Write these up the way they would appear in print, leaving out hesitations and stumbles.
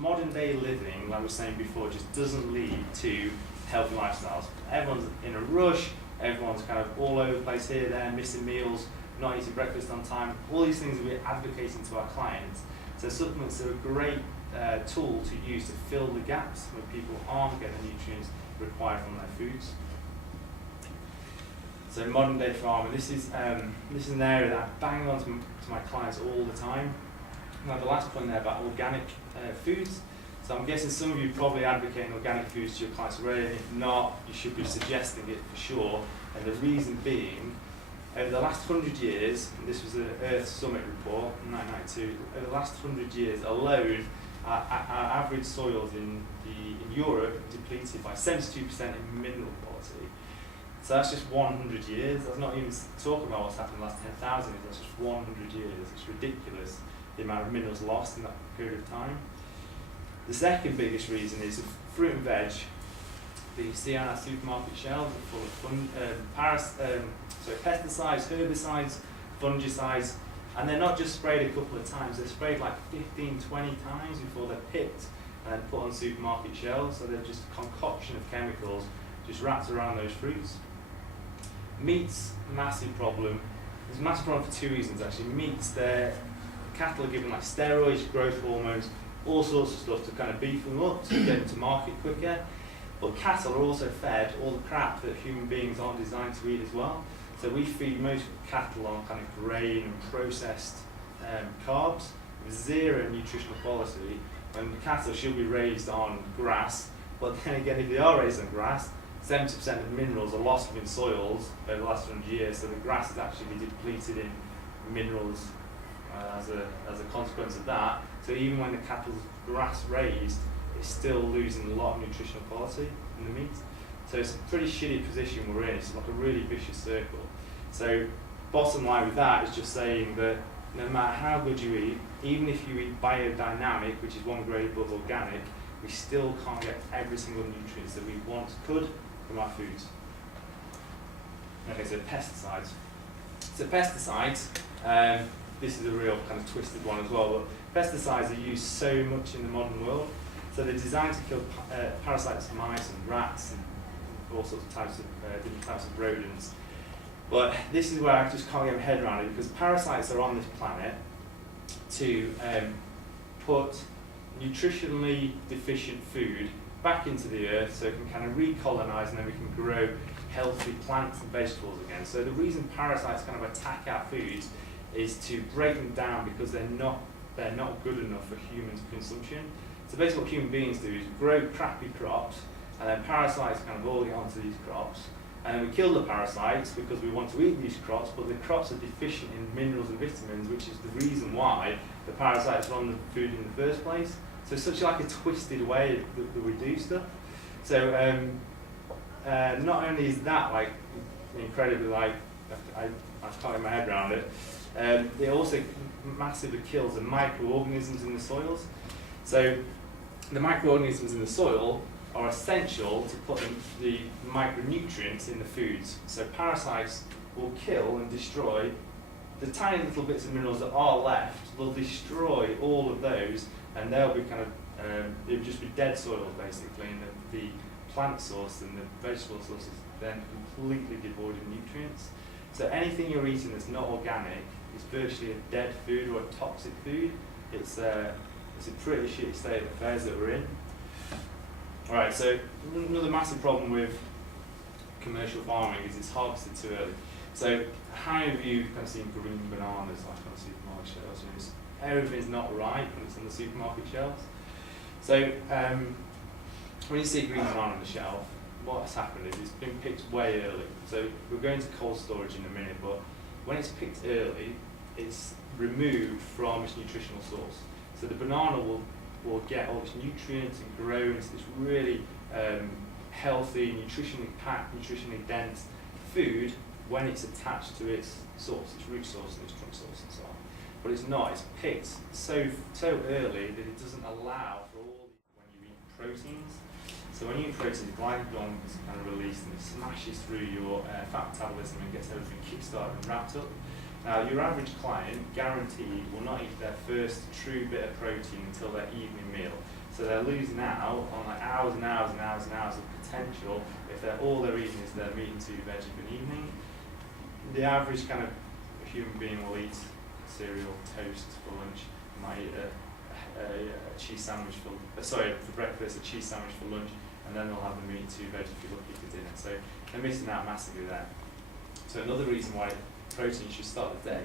modern day living, like we were saying before, just doesn't lead to healthy lifestyles. Everyone's in a rush, everyone's kind of all over the place here, there, missing meals, not eating breakfast on time. All these things we're advocating to our clients. So supplements are a great tool to use to fill the gaps when people aren't getting the nutrients required from their foods. So modern day farming, this is an area that I bang on to my clients all the time. Now the last point there about organic foods. So I'm guessing some of you probably advocating organic foods to your clients already, and if not, you should be suggesting it for sure. And the reason being, over the last 100 years, and this was an Earth Summit report in 1992, over the last 100 years alone, our average soils in Europe depleted by 72% in mineral quality. So that's just 100 years. That's not even talking about what's happened in the last 10,000 years, that's just 100 years. It's ridiculous, the amount of minerals lost in that period of time. The second biggest reason is fruit and veg that you see on our supermarket shelves are full of pesticides, herbicides, fungicides, and they're not just sprayed a couple of times, they're sprayed like 15, 20 times before they're picked and then put on supermarket shelves. So they're just a concoction of chemicals just wrapped around those fruits. Meat's a massive problem. It's a massive problem for two reasons actually. Meats, cattle are given like steroids, growth hormones, all sorts of stuff to kind of beef them up, to get them to market quicker. But cattle are also fed all the crap that human beings aren't designed to eat as well. So we feed most cattle on kind of grain and processed carbs with zero nutritional quality, when cattle should be raised on grass. But then again, if they are raised on grass, 70% of the minerals are lost within soils over the last 100 years, so the grass is actually depleted in minerals as a consequence of that. So even when the cattle's grass raised, it's still losing a lot of nutritional quality in the meat. So it's a pretty shitty position we're in. It's like a really vicious circle. So bottom line with that is just saying that no matter how good you eat, even if you eat biodynamic, which is one grade above organic, we still can't get every single nutrients that we once could from our foods. Okay, so pesticides. So pesticides, this is a real kind of twisted one as well, but pesticides are used so much in the modern world. So they're designed to kill parasites, mice and rats and all sorts of different types of rodents. But this is where I just can't get my head around it, because parasites are on this planet to put nutritionally deficient food back into the earth so it can kind of recolonize and then we can grow healthy plants and vegetables again. So the reason parasites kind of attack our foods is to break them down because they're not good enough for human consumption. So basically what human beings do is grow crappy crops, and then parasites kind of all get onto these crops, and then we kill the parasites because we want to eat these crops, but the crops are deficient in minerals and vitamins, which is the reason why the parasites are on the food in the first place. So it's such like a twisted way that we do stuff. So not only is that like incredibly like, I can't get my head around it, it also massively kills the microorganisms in the soils. So the microorganisms in the soil are essential to put the micronutrients in the foods. So parasites will kill and destroy the tiny little bits of minerals that are left. They'll destroy all of those, and they'll be kind of they'll just be dead soils basically, and the plant source and the vegetable source is then completely devoid of nutrients. So anything you're eating that's not organic is virtually a dead food or a toxic food. It's a pretty shitty state of affairs that we're in. Alright, so another massive problem with commercial farming is it's harvested too early. So how many of you kind of seen green bananas like on the supermarket shelves? Everything's not right when it's on the supermarket shelves. So when you see a green banana on the shelf, what's happened is it's been picked way early. So we're going to cold storage in a minute, but when it's picked early, it's removed from its nutritional source. So the banana will get all its nutrients and grow into this really healthy, nutritionally packed, nutritionally dense food when it's attached to its source, its root source and its trunk source and so on. But it's not, it's picked so early that it doesn't allow for all when you eat proteins. So when you eat protein, the glycogen is kind of released and it smashes through your fat metabolism and gets everything kick-started and wrapped up. Now, your average client, guaranteed, will not eat their first true bit of protein until their evening meal. So they're losing out on like hours and hours and hours and hours of potential if all they're eating is their meat and 2 veg of an evening. The average kind of human being will eat cereal, toast for lunch, might eat a cheese sandwich for breakfast, a cheese sandwich for lunch, and then they'll have the meat and 2 veg if you're lucky for dinner. So they're missing out massively there. So another reason why protein should start the day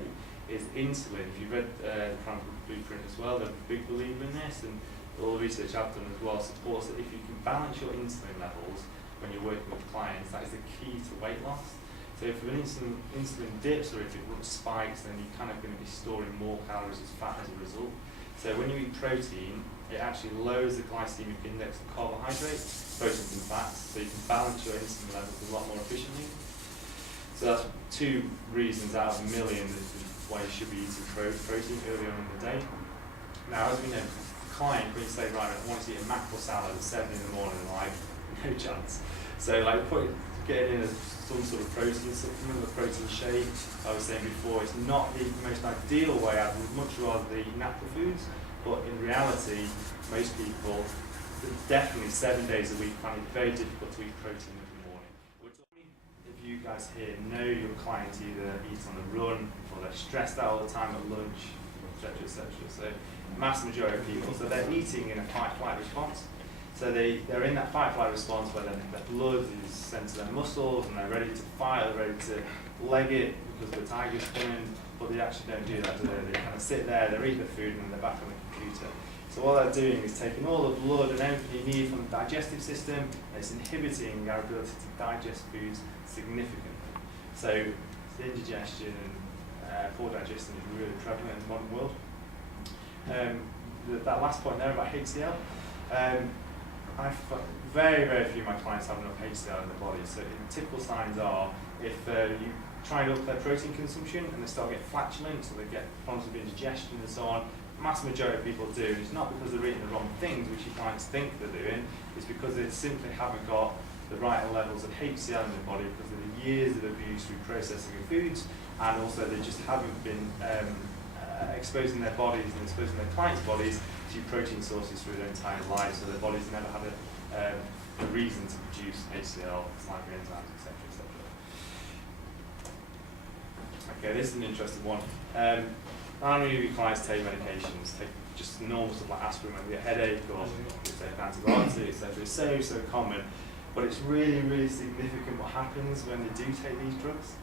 is insulin. If you've read the Prime Blueprint as well, they're a big believer in this, and all the research I've done as well supports that if you can balance your insulin levels when you're working with clients, that is the key to weight loss. So if an insulin dips or if it spikes, then you're kind of going to be storing more calories as fat as a result. So when you eat protein, it actually lowers the glycemic index of carbohydrates, proteins and fats, so you can balance your insulin levels a lot more efficiently. So that's 2 reasons out of a million as to why you should be eating protein early on in the day. Now, as we know, the client, when you say, right, I want to eat a mackerel salad at 7 in the morning, like, no chance. So, like, getting in some sort of protein supplement, a protein shake, I was saying before, it's not the most ideal way. I would much rather eat natural foods, but in reality, most people, definitely 7 days a week, find it very difficult to eat protein every morning. If you guys here know your clients either eat on the run, or they're stressed out all the time at lunch, etc., etc. So, mass majority of people, so they're eating in a fight-flight response. So they're in that fight-flight response where their blood is sent to their muscles and they're ready to fight, they're ready to leg it because the tiger's coming, but they actually don't do that, do they? They kind of sit there, they eat the food, and then they're back on the computer. So what they're doing is taking all the blood and everything you need from the digestive system, and it's inhibiting our ability to digest foods significantly. So indigestion and poor digestion is really prevalent in the modern world. That last point there about HCl, very, very few of my clients have enough HCl in their body. So typical signs are if you try and up their protein consumption and they start getting flatulent, so they get problems with indigestion and so on. Mass majority of people do. It's not because they're eating the wrong things, which you clients think they're doing. It's because they simply haven't got the right levels of HCl in their body because of the years of abuse through processing of foods, and also they just haven't been exposing their bodies and exposing their clients' bodies to protein sources through their entire lives, so their bodies never had a reason to produce HCl, salivary enzymes, etc., etc. Okay, this is an interesting one. How many of your clients take medications? Take just normal stuff like aspirin when you get a headache, or you take antibiotics, etc. It's so common, but it's really, really significant what happens when they do take these drugs.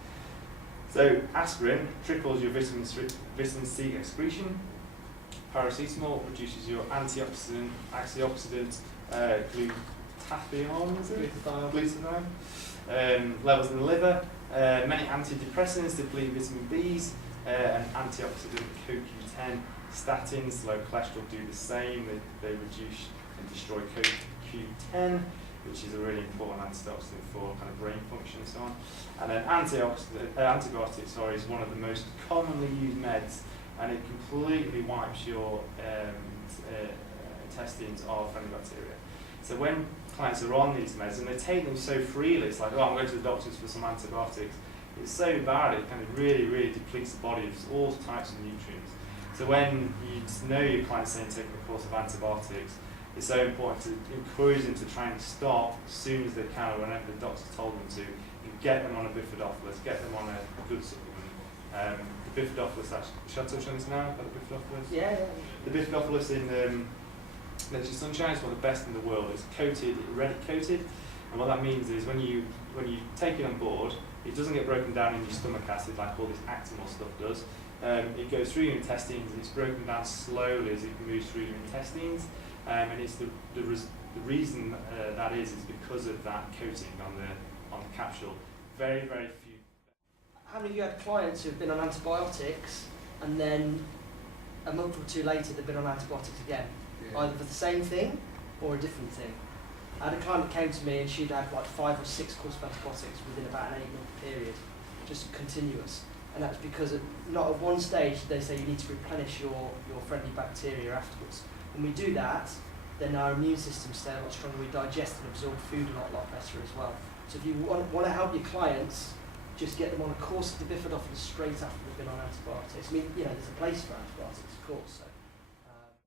So aspirin triples your vitamin C excretion. Paracetamol reduces your antioxidant glutathione, is it? Glutathione. Levels in the liver. Many antidepressants deplete vitamin Bs, and antioxidant CoQ10. Statins, low cholesterol, do the same. They reduce and destroy CoQ10, which is a really important antioxidant for kind of brain function and so on. And then antibiotics is one of the most commonly used meds, and it completely wipes your intestines of friendly bacteria. So when clients are on these meds and they take them so freely, it's like, oh, I'm going to the doctors for some antibiotics. It's so bad, it kind of really, really depletes the body of all types of nutrients. So when you know your client's saying taking a course of antibiotics, it's so important to encourage them to try and stop as soon as they can, or whenever the doctor told them to, and get them on a bifidobacillus, get them on a good supplement. The bifidobacillus, actually, should I touch on this now, about the bifidobacillus? Yeah. The bifidobacillus in Nature Sunshine is one of the best in the world. It's coated, red coated, and what that means is when you take it on board, it doesn't get broken down in your stomach acid like all this Actimel stuff does. It goes through your intestines and it's broken down slowly as it moves through your intestines. And it's the reason that is because of that coating on the capsule. Very, very few. How many of you had clients who've been on antibiotics and then a month or two later they've been on antibiotics again? Yeah. Either for the same thing or a different thing. I had a client that came to me and she'd had like 5 or 6 courses of antibiotics within about an 8-month period, just continuous. And that's because not at one stage they say you need to replenish your friendly bacteria afterwards. When we do that, then our immune system stays a lot stronger. We digest and absorb food a lot better as well. So if you want to help your clients just get them on a course of the bifidobacter straight after they've been on antibiotics. I mean, you know, there's a place for antibiotics, of course. So.